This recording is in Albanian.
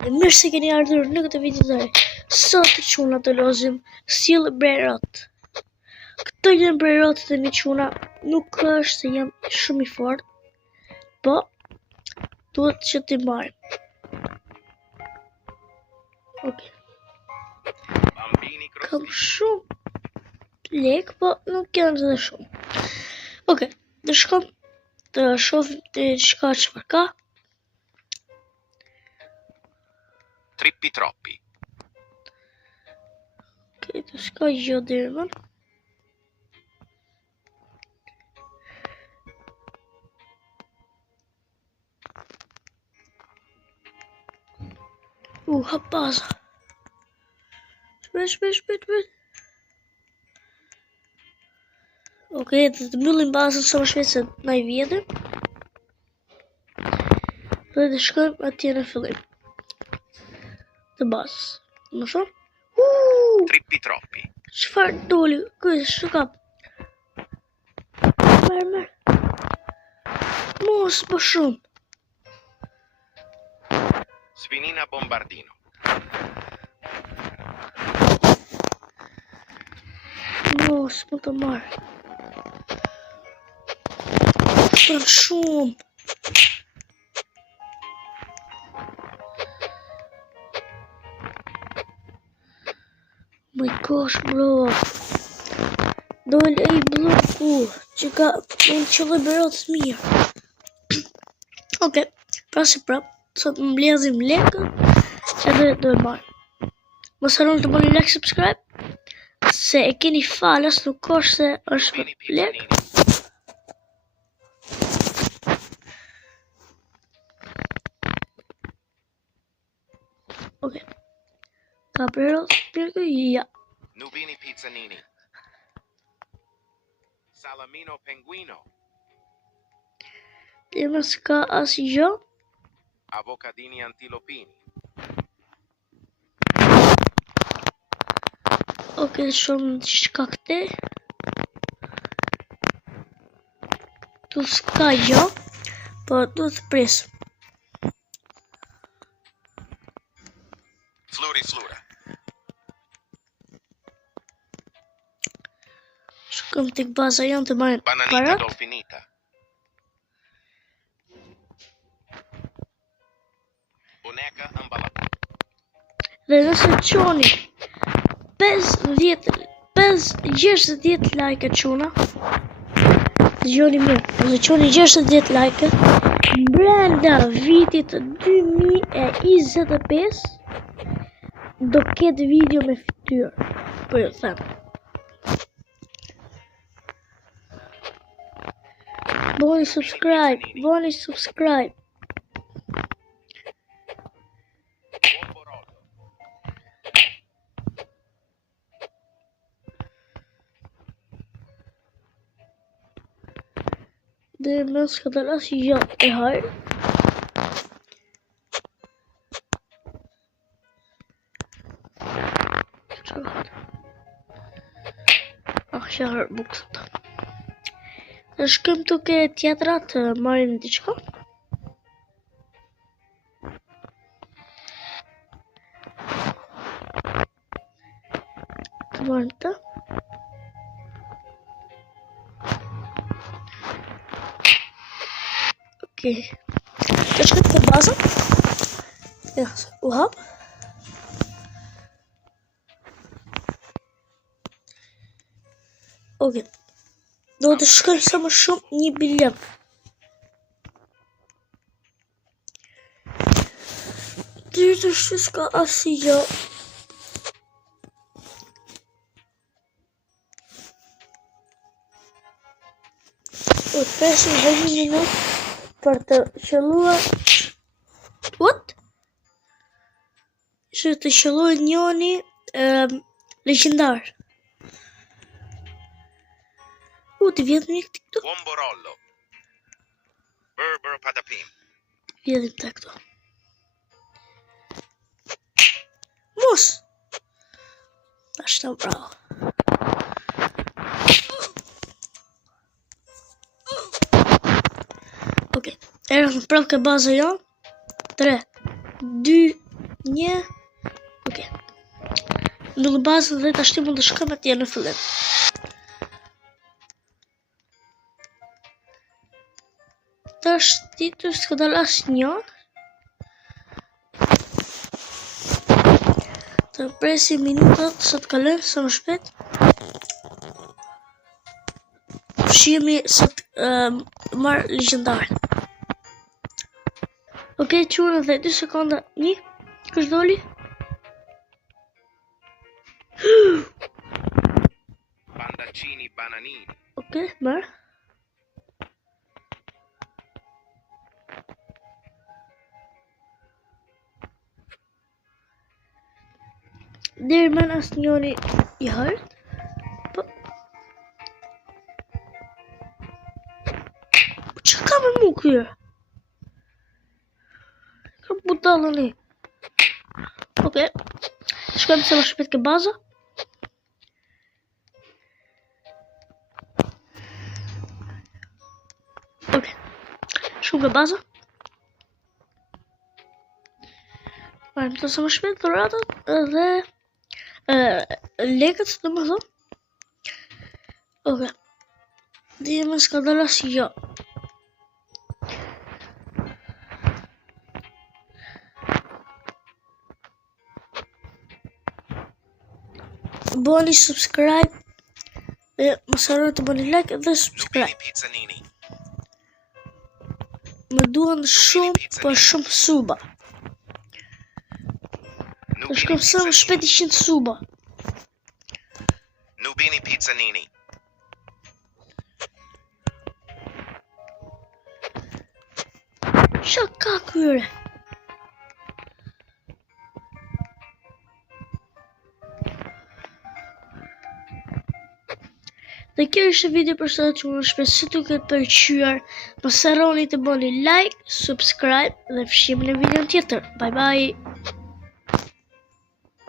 Mirë se keni ardhur në këtë video të re. Sot çuna të lozim sill brerot. Këto janë brerot të mi çuna, nuk është se jam shumë i fort, po duhet që t'i marrim. Okay. Kam shumë lek, po nuk janë të shumë. Okay, të shkom të shohim të shka çfarë ka. Trippi troppi. Ok, të shka gjë deri më. Hap baza. Shpet. Ok, të mbyllim bazën sa më shpejt se na I vjedhim. Dhe të shkojmë atje në fillim të bazës. Më shumë? Trippi troppi. Çfarë doli? Kujt shkap? Merr. Mos më shumë. Svinina bombardino. Mos më të marr. Për shumë. My gosh, bro. Dole I bloku që ka unë qëllë berotës mirë. Ok, pra si prap, sot më mbledhim lekët që edhe do e marrë. Mos harroni të bëni like, subscribe, se e keni falas, nuk është se është lek. Ok, ka berotës mirë, ja. Nubini pizzanini. Salamino penguino. Dhe më s'ka asë gjë. Avocadini antilopini. Ok, shumë të shka këte. Tu s'ka gjë, po du të presë. Flora. Shkëm të baza janë të marrë Bananita parat. dolfinita. Boneca ambalata. Dhe nëse qoni 60 like quna, dëgjoni mirë, nëse qoni 60 like brenda vitit 2025 do ketë video me fytyrë, po ju them. Bëni subscribe. Dhe më s'ka të lasë gjatë e hajrë. Shahër bukët. Dhe shkëm të ke tjetra të marim diçka. Të marim të. Ok. Të shkëm të bazën. Ja, u hap. Ok. Do të shkojmë sa më shumë 1 bilion. Dyrë të s'ka asë gjë. Do të presim 1 minut për të qelluar. What? Që të qelluar njoni legjendar. Të vjedhëm një këti këtu. Bomborollo. Berber patapim. Vjedhëm të këtu. Mos! Ashtë bravo. Ok, erë në prapë ke baza janë. 3, 2, Një. Okej. Ndulli bazën dhe tash mund të shkojmë atje në fillim. Tash ti të s'ka dalë asnjë. Të presim minutat sa të kalojnë sa më shpejt. Shihemi sa të marr legjendaren. Okej, çuna dhe 2 sekonda. 1. Kush doli? Bandaccini bananini. Okej, marr. Deri më asnjëri i hart. Po. Çka ka me mu kjo? Ka butallën e. Okej. Shkojmë se më shpejt ke baza. Okej. Shkojmë ke baza. Marrim të sa më shpejt dhuratat dhe lekët, do më thonë. Okej. Dhe më s'ka dalë asgjë. Bëni subscribe dhe mos harroni të bëni like dhe subscribe. Nubini pizzanini. Më duan shumë, po shumë suba. Të shkojmë sa më shpejt 100 suba. Nubini pizzanini. Qa ka kyre? Dhe kjo ishte video për sot, që më shpresoj të ketë pëlqyer. Mos harroni të bëni like, subscribe dhe fshihemi në video tjetër. Bye bye.